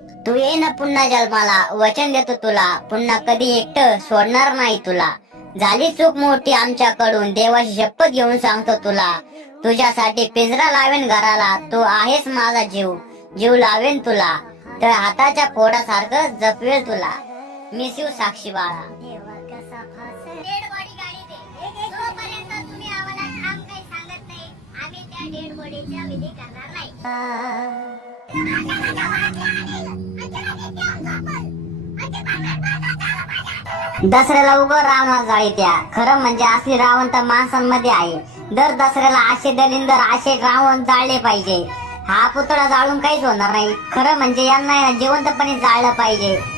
तू ये ना पुन्हा जन्माला, वचन देतो तुला, पुन्हा कधी एकटं सोडणार नाही तुला. झाली चूक मोठी आमच्याकडून, देवाची शपथ घेऊन सांगतो तुला. तुझ्यासाठी पिंजरा लावेन घराला, तू आहेस माझा जीव, जीव लावेन तुला. तर हाताच्या फोडासारखं जपवेल तुला. मिस यू साक्षी बाळा. डेड बॉडी गाडी दे, जोपर्यंत तुम्ही आम्हाला ठाम काही सांगत नाही, आम्ही त्या डेड बॉडीच्या विधी करणार नाही. दसऱ्याला उभं रावणार जाळी त्या, खरं म्हणजे असली रावण तर माणसांमध्ये आहे. दर दसऱ्याला असे दलिंदर, असे रावण जाळले पाहिजे. हा पुतळा जाळून काहीच होणार नाही, खरं म्हणजे यांना जिवंतपणे जाळलं पाहिजे.